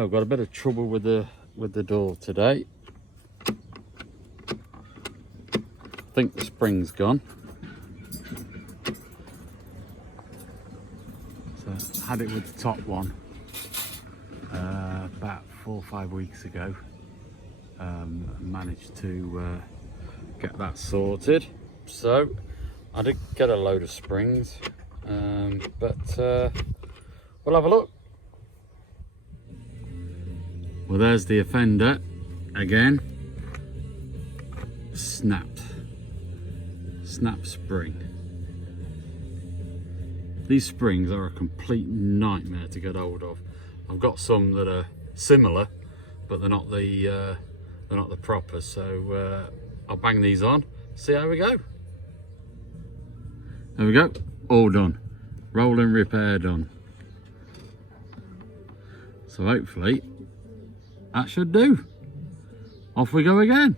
So I've got a bit of trouble with the door today. I think the spring's gone. So I had it with the top one about 4 or 5 weeks ago. Managed to get that sorted. So I did get a load of springs, but we'll have a look. Well, there's the offender again. Snapped spring. These springs are a complete nightmare to get hold of. I've got some that are similar, but they're not the proper. So I'll bang these on, see how we go. There we go, all done. Rolling repair done. So hopefully that should do. Off we go again.